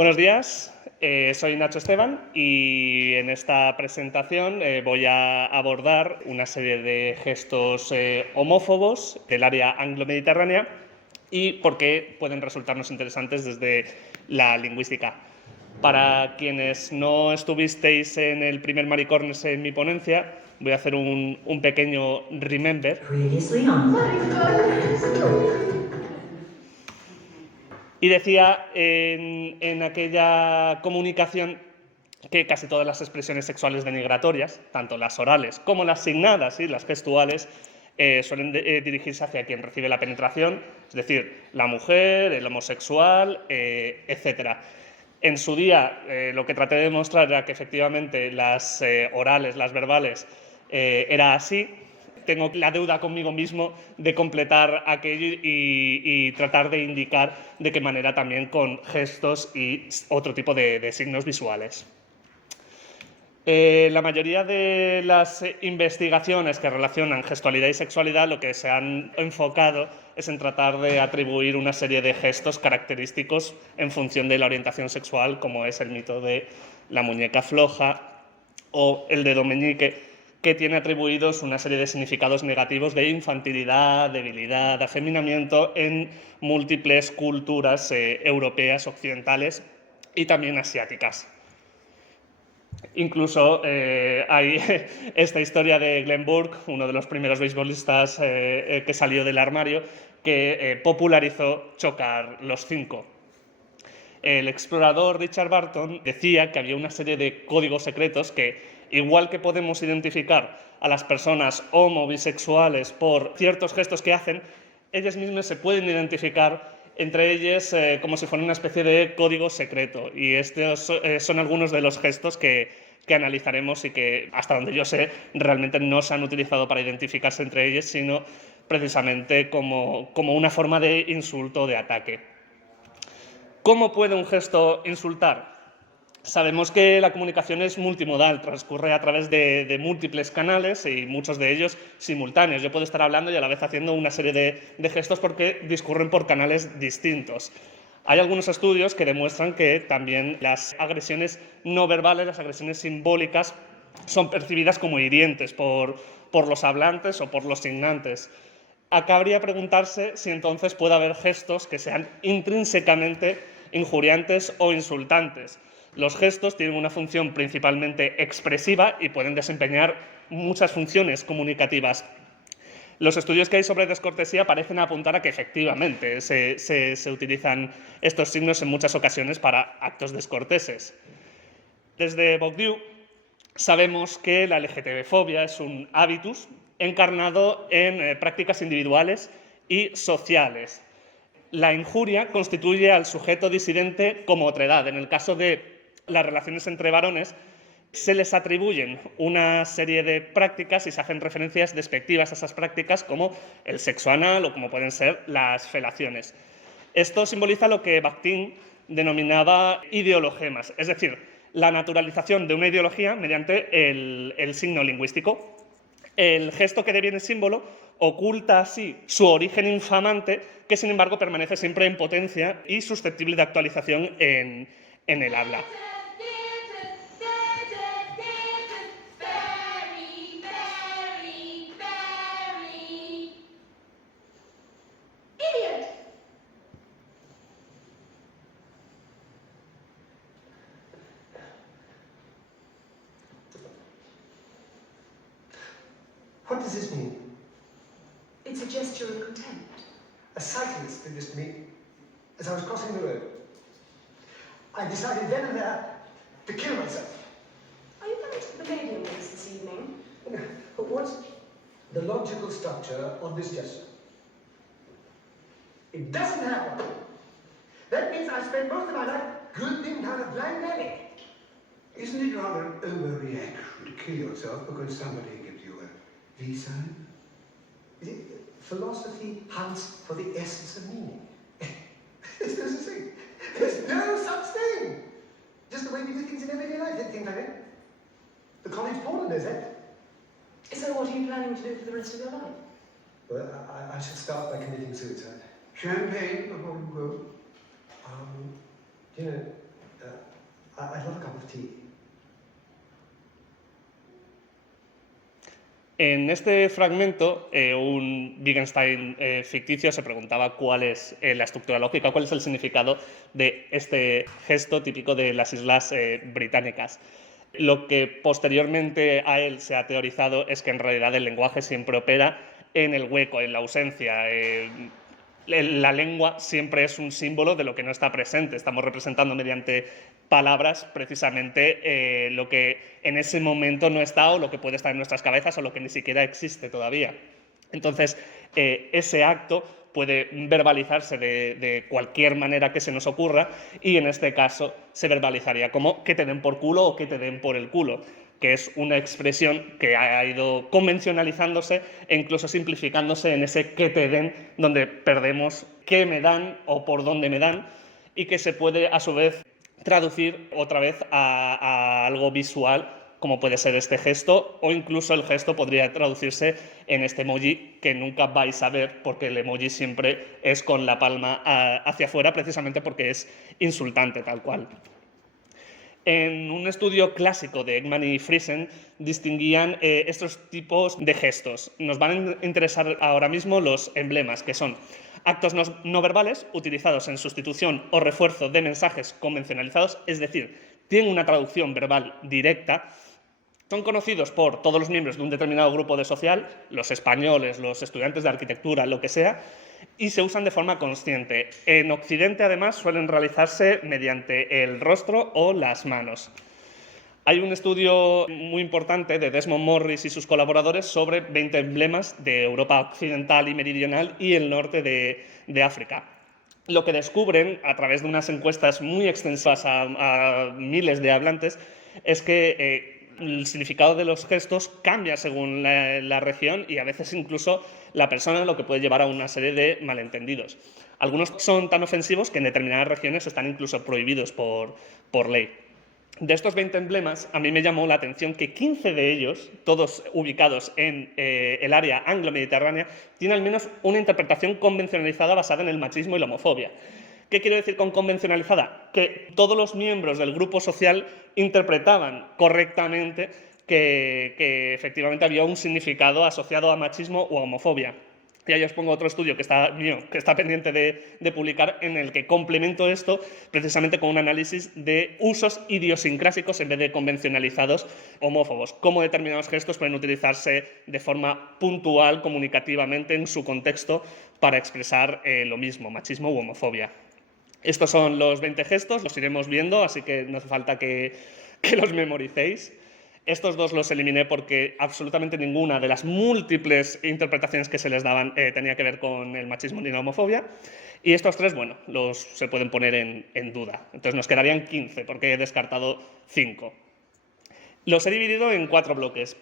Buenos días, soy Nacho Esteban y en esta presentación voy a abordar una serie de gestos homófobos del área anglo-mediterránea y por qué pueden resultarnos interesantes desde la lingüística. Para quienes no estuvisteis en el primer Maricornes en mi ponencia, voy a hacer un pequeño remember. Y decía en aquella comunicación que casi todas las expresiones sexuales denigratorias, tanto las orales como las signadas y las gestuales, suelen dirigirse hacia quien recibe la penetración, es decir, la mujer, el homosexual, etc. En su día lo que traté de demostrar era que efectivamente las orales, las verbales, era así. Tengo la deuda conmigo mismo de completar aquello y tratar de indicar de qué manera también con gestos y otro tipo de signos visuales. La mayoría de las investigaciones que relacionan gestualidad y sexualidad lo que se han enfocado es en tratar de atribuir una serie de gestos característicos en función de la orientación sexual, como es el mito de la muñeca floja o el dedo meñique, que tiene atribuidos una serie de significados negativos de infantilidad, debilidad, afeminamiento en múltiples culturas europeas, occidentales y también asiáticas. Incluso hay esta historia de Glenn Burke, uno de los primeros beisbolistas que salió del armario, que popularizó chocar los 5. El explorador Richard Barton decía que había una serie de códigos secretos que, igual que podemos identificar a las personas homo bisexuales por ciertos gestos que hacen, ellas mismas se pueden identificar entre ellas como si fuera una especie de código secreto. Y estos son algunos de los gestos que analizaremos y que, hasta donde yo sé, realmente no se han utilizado para identificarse entre ellas, sino precisamente como una forma de insulto o de ataque. ¿Cómo puede un gesto insultar? Sabemos que la comunicación es multimodal, transcurre a través de múltiples canales y muchos de ellos simultáneos. Yo puedo estar hablando y a la vez haciendo una serie de gestos porque discurren por canales distintos. Hay algunos estudios que demuestran que también las agresiones no verbales, las agresiones simbólicas, son percibidas como hirientes por los hablantes o por los signantes. Acá habría preguntarse si entonces puede haber gestos que sean intrínsecamente injuriantes o insultantes. Los gestos tienen una función principalmente expresiva y pueden desempeñar muchas funciones comunicativas. Los estudios que hay sobre descortesía parecen apuntar a que efectivamente se utilizan estos signos en muchas ocasiones para actos descorteses. Desde Bourdieu sabemos que la LGTB-fobia es un hábitus encarnado en prácticas individuales y sociales. La injuria constituye al sujeto disidente como otredad. En el caso de las relaciones entre varones, se les atribuyen una serie de prácticas y se hacen referencias despectivas a esas prácticas como el sexo anal o como pueden ser las felaciones. Esto simboliza lo que Bakhtin denominaba ideologemas, es decir, la naturalización de una ideología mediante el signo lingüístico. El gesto que deviene símbolo oculta así su origen infamante, que sin embargo permanece siempre en potencia y susceptible de actualización en el habla. What does this mean? It's a gesture of contempt. A cyclist did this to me as I was crossing the road. I decided then and there to kill myself. Are you going to the Palladium this evening? But what's the logical structure of this gesture? It doesn't have one. That means I spent most of my life groping down a blind alley. Isn't it rather an overreaction to kill yourself because somebody gives you a visa? Philosophy hunts for the essence of meaning. There's no such thing. There's no such thing. Just the way we do things in everyday life. Things like that. The college porter knows that. So what are you planning to do for the rest of your life? Well, I should start by committing suicide. Champagne before you go. Do you know, I'd love a cup of tea. En este fragmento, un Wittgenstein ficticio se preguntaba cuál es la estructura lógica, cuál es el significado de este gesto típico de las islas británicas. Lo que posteriormente a él se ha teorizado es que en realidad el lenguaje siempre opera en el hueco, en la ausencia. La lengua siempre es un símbolo de lo que no está presente. Estamos representando mediante palabras precisamente lo que en ese momento no está o lo que puede estar en nuestras cabezas o lo que ni siquiera existe todavía. Entonces, ese acto puede verbalizarse de cualquier manera que se nos ocurra y en este caso se verbalizaría como que te den por culo o que te den por el culo, que es una expresión que ha ido convencionalizándose e incluso simplificándose en ese que te den, donde perdemos qué me dan o por dónde me dan, y que se puede a su vez traducir otra vez a algo visual, como puede ser este gesto, o incluso el gesto podría traducirse en este emoji que nunca vais a ver, porque el emoji siempre es con la palma hacia afuera, precisamente porque es insultante tal cual. En un estudio clásico de Ekman y Friesen distinguían estos tipos de gestos. Nos van a interesar ahora mismo los emblemas, que son actos no verbales utilizados en sustitución o refuerzo de mensajes convencionalizados, es decir, tienen una traducción verbal directa. Son conocidos por todos los miembros de un determinado grupo de social, los españoles, los estudiantes de arquitectura, lo que sea, y se usan de forma consciente. En Occidente, además, suelen realizarse mediante el rostro o las manos. Hay un estudio muy importante de Desmond Morris y sus colaboradores sobre 20 emblemas de Europa occidental y meridional y el norte de África. Lo que descubren, a través de unas encuestas muy extensas a miles de hablantes, es que el significado de los gestos cambia según la región y a veces incluso la persona, lo que puede llevar a una serie de malentendidos. Algunos son tan ofensivos que en determinadas regiones están incluso prohibidos por ley. De estos 20 emblemas, a mí me llamó la atención que 15 de ellos, todos ubicados en el área anglo-mediterránea, tienen al menos una interpretación convencionalizada basada en el machismo y la homofobia. ¿Qué quiero decir con convencionalizada? Que todos los miembros del grupo social interpretaban correctamente que efectivamente había un significado asociado a machismo o a homofobia. Y ahí os pongo otro estudio que está pendiente de publicar, en el que complemento esto precisamente con un análisis de usos idiosincrásicos en vez de convencionalizados homófobos. Cómo determinados gestos pueden utilizarse de forma puntual, comunicativamente, en su contexto, para expresar lo mismo, machismo u homofobia. Estos son los 20 gestos, los iremos viendo, así que no hace falta que los memoricéis. Estos dos los eliminé porque absolutamente ninguna de las múltiples interpretaciones que se les daban tenía que ver con el machismo ni la homofobia. Y estos tres, bueno, se pueden poner en duda. Entonces nos quedarían 15 porque he descartado 5. Los he dividido en 4 bloques.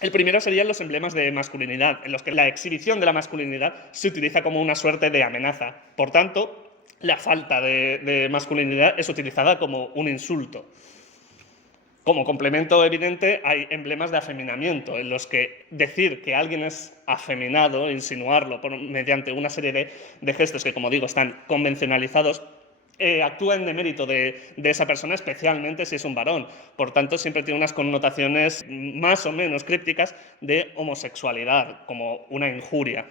El primero serían los emblemas de masculinidad, en los que la exhibición de la masculinidad se utiliza como una suerte de amenaza. Por tanto, la falta de masculinidad es utilizada como un insulto. Como complemento evidente, hay emblemas de afeminamiento, en los que decir que alguien es afeminado, insinuarlo mediante una serie de gestos que, como digo, están convencionalizados, actúa en demérito de esa persona, especialmente si es un varón. Por tanto, siempre tiene unas connotaciones más o menos crípticas de homosexualidad, como una injuria.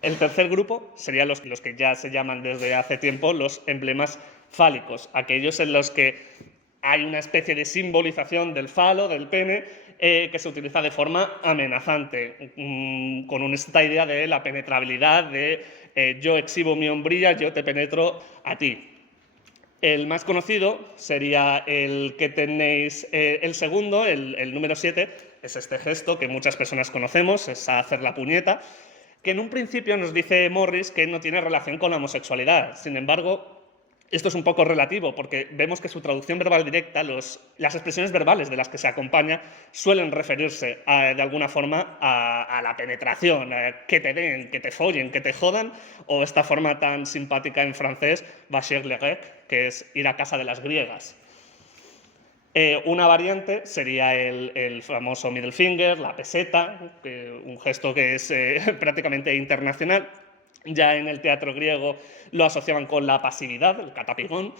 El tercer grupo serían los que ya se llaman desde hace tiempo los emblemas fálicos, aquellos en los que hay una especie de simbolización del falo, del pene, que se utiliza de forma amenazante, con esta idea de la penetrabilidad, de yo exhibo mi hombrilla, yo te penetro a ti. El más conocido sería el que tenéis, el segundo, el número 7, es este gesto que muchas personas conocemos, es hacer la puñeta, que en un principio nos dice Morris que no tiene relación con la homosexualidad. Sin embargo, esto es un poco relativo, porque vemos que su traducción verbal directa, las expresiones verbales de las que se acompaña, suelen referirse de alguna forma a la penetración, que te den, que te follen, que te jodan, o esta forma tan simpática en francés, bâcher les grecs, que es ir a casa de las griegas. Una variante sería el famoso middle finger, la peseta, un gesto que es prácticamente internacional. Ya en el teatro griego lo asociaban con la pasividad, el catapigón,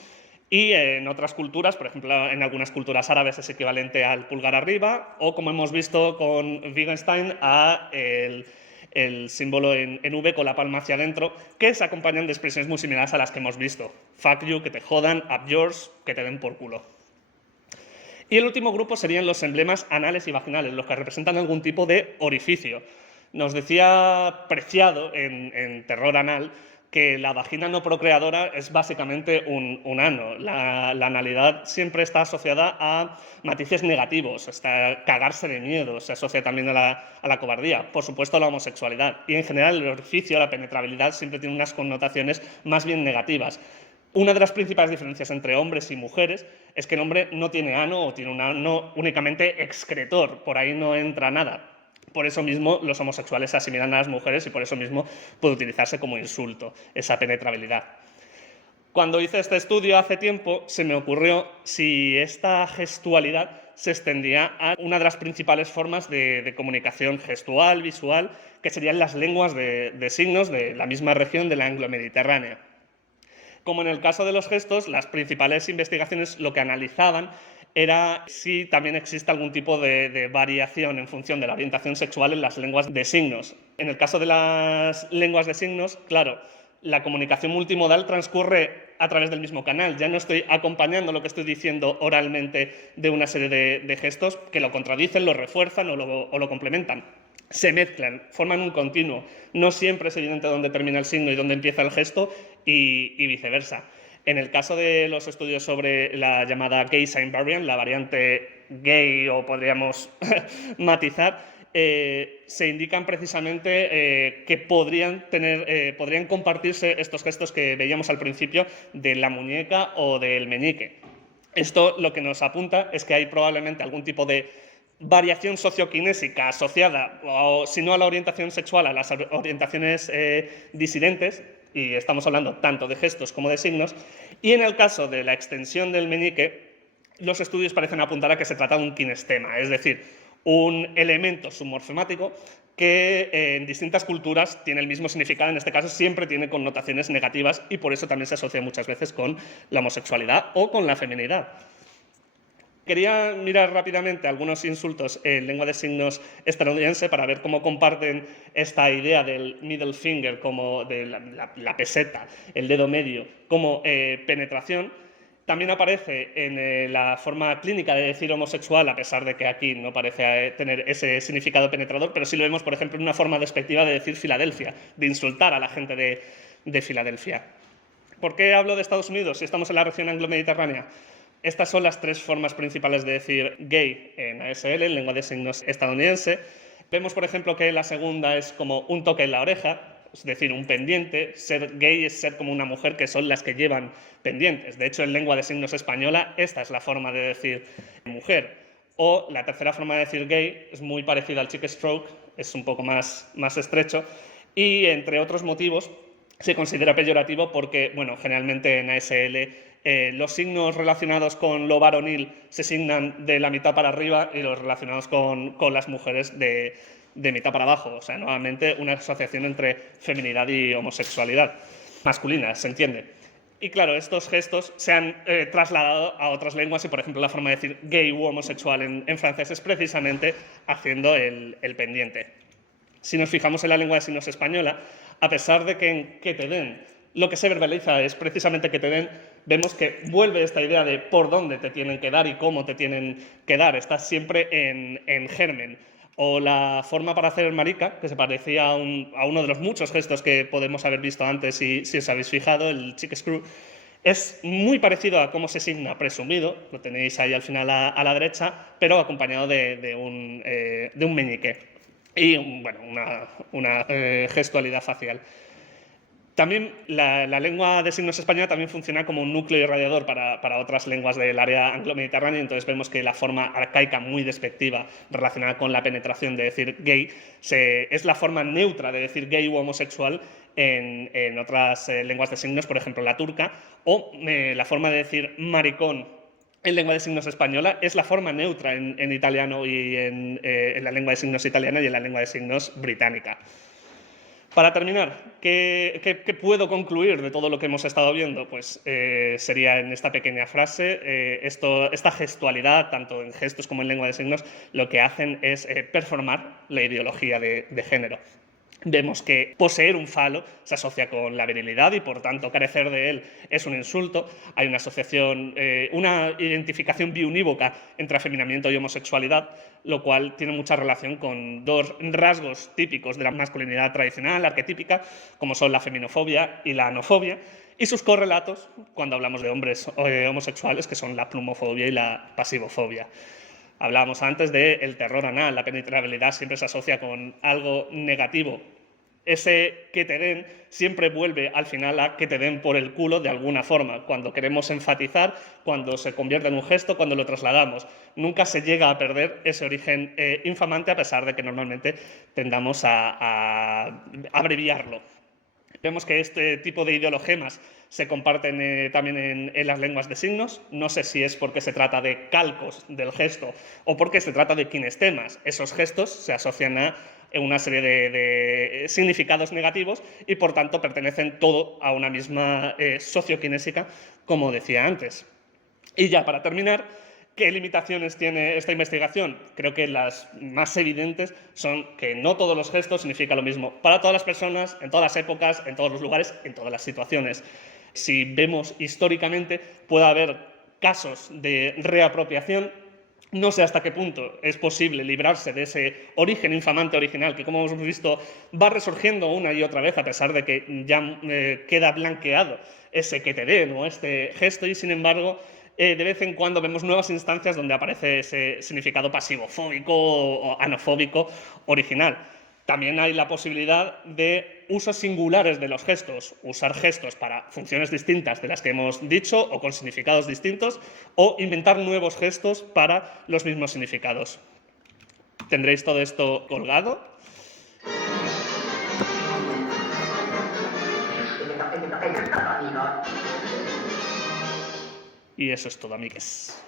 Y en otras culturas, por ejemplo, en algunas culturas árabes es equivalente al pulgar arriba, o como hemos visto con Wittgenstein, a el símbolo en V con la palma hacia adentro, que se acompañan de expresiones muy similares a las que hemos visto. Fuck you, que te jodan, up yours, que te den por culo. Y el último grupo serían los emblemas anales y vaginales, los que representan algún tipo de orificio. Nos decía Preciado en Terror Anal que la vagina no procreadora es básicamente un ano. La analidad siempre está asociada a matices negativos, hasta cagarse de miedo, se asocia también a la cobardía, por supuesto a la homosexualidad. Y en general el orificio, la penetrabilidad, siempre tiene unas connotaciones más bien negativas. Una de las principales diferencias entre hombres y mujeres es que el hombre no tiene ano o tiene un ano únicamente excretor, por ahí no entra nada. Por eso mismo los homosexuales se asimilan a las mujeres y por eso mismo puede utilizarse como insulto esa penetrabilidad. Cuando hice este estudio hace tiempo se me ocurrió si esta gestualidad se extendía a una de las principales formas de comunicación gestual, visual, que serían las lenguas de signos de la misma región de la anglo-mediterránea. Como en el caso de los gestos, las principales investigaciones lo que analizaban era si también existe algún tipo de variación en función de la orientación sexual en las lenguas de signos. En el caso de las lenguas de signos, claro, la comunicación multimodal transcurre a través del mismo canal. Ya no estoy acompañando lo que estoy diciendo oralmente de una serie de gestos que lo contradicen, lo refuerzan o lo complementan. Se mezclan, forman un continuo. No siempre es evidente dónde termina el signo y dónde empieza el gesto y viceversa. En el caso de los estudios sobre la llamada gay sign variant, la variante gay o podríamos matizar, se indican precisamente que podrían compartirse estos gestos que veíamos al principio de la muñeca o del meñique. Esto lo que nos apunta es que hay probablemente algún tipo de variación socioquinésica asociada, o si no a la orientación sexual, a las orientaciones disidentes, y estamos hablando tanto de gestos como de signos, y en el caso de la extensión del meñique, los estudios parecen apuntar a que se trata de un kinestema, es decir, un elemento submorfemático que en distintas culturas tiene el mismo significado, en este caso siempre tiene connotaciones negativas y por eso también se asocia muchas veces con la homosexualidad o con la feminidad. Quería mirar rápidamente algunos insultos en lengua de signos estadounidense para ver cómo comparten esta idea del middle finger, como de la peseta, el dedo medio, como penetración. También aparece en la forma clínica de decir homosexual, a pesar de que aquí no parece tener ese significado penetrador, pero sí lo vemos, por ejemplo, en una forma despectiva de decir Filadelfia, de insultar a la gente de Filadelfia. ¿Por qué hablo de Estados Unidos si estamos en la región anglo-mediterránea? Estas son las tres formas principales de decir gay en ASL, en lengua de signos estadounidense. Vemos, por ejemplo, que la segunda es como un toque en la oreja, es decir, un pendiente. Ser gay es ser como una mujer, que son las que llevan pendientes. De hecho, en lengua de signos española, esta es la forma de decir mujer. O la tercera forma de decir gay es muy parecida al chick stroke, es un poco más estrecho. Y, entre otros motivos, se considera peyorativo porque, bueno, generalmente en ASL los signos relacionados con lo varonil se signan de la mitad para arriba y los relacionados con las mujeres de mitad para abajo. O sea, nuevamente una asociación entre feminidad y homosexualidad masculina, se entiende. Y claro, estos gestos se han trasladado a otras lenguas y, por ejemplo, la forma de decir gay u homosexual en francés es precisamente haciendo el pendiente. Si nos fijamos en la lengua de signos española, a pesar de que en que te den lo que se verbaliza es precisamente que te den, vemos que vuelve esta idea de por dónde te tienen que dar y cómo te tienen que dar. Está siempre en germen. O la forma para hacer el marica, que se parecía a uno de los muchos gestos que podemos haber visto antes, si os habéis fijado, el chick screw, es muy parecido a cómo se signa presumido, lo tenéis ahí al final a la derecha, pero acompañado de un meñique y bueno, una gestualidad facial. También la lengua de signos española también funciona como un núcleo irradiador para otras lenguas del área anglo-mediterránea, entonces vemos que la forma arcaica muy despectiva relacionada con la penetración de decir gay es la forma neutra de decir gay u homosexual en otras lenguas de signos, por ejemplo la turca, o la forma de decir maricón en lengua de signos española es la forma neutra en italiano y en la lengua de signos italiana y en la lengua de signos británica. Para terminar, ¿qué puedo concluir de todo lo que hemos estado viendo? Pues sería en esta pequeña frase, esta gestualidad, tanto en gestos como en lengua de signos, lo que hacen es performar la ideología de género. Vemos que poseer un falo se asocia con la virilidad y, por tanto, carecer de él es un insulto. Hay una asociación, una identificación biunívoca entre afeminamiento y homosexualidad, lo cual tiene mucha relación con dos rasgos típicos de la masculinidad tradicional, arquetípica, como son la feminofobia y la anofobia, y sus correlatos cuando hablamos de hombres homosexuales, que son la plumofobia y la pasivofobia. Hablábamos antes del terror anal, la penetrabilidad siempre se asocia con algo negativo. Ese que te den siempre vuelve al final a que te den por el culo de alguna forma, cuando queremos enfatizar, cuando se convierte en un gesto, cuando lo trasladamos. Nunca se llega a perder ese origen infamante, a pesar de que normalmente tendamos a abreviarlo. Vemos que este tipo de ideologemas se comparten también en las lenguas de signos. No sé si es porque se trata de calcos del gesto o porque se trata de kinestemas. Esos gestos se asocian a una serie de significados negativos y, por tanto, pertenecen todo a una misma sociokinésica, como decía antes. Y ya para terminar, ¿qué limitaciones tiene esta investigación? Creo que las más evidentes son que no todos los gestos significan lo mismo para todas las personas, en todas las épocas, en todos los lugares, en todas las situaciones. Si vemos históricamente, puede haber casos de reapropiación. No sé hasta qué punto es posible librarse de ese origen infamante original que, como hemos visto, va resurgiendo una y otra vez a pesar de que ya queda blanqueado ese que te den o este gesto, y sin embargo de vez en cuando vemos nuevas instancias donde aparece ese significado pasivofóbico o anofóbico original. También hay la posibilidad de usos singulares de los gestos, usar gestos para funciones distintas de las que hemos dicho o con significados distintos, o inventar nuevos gestos para los mismos significados. Tendréis todo esto colgado. Y eso es todo, amigues.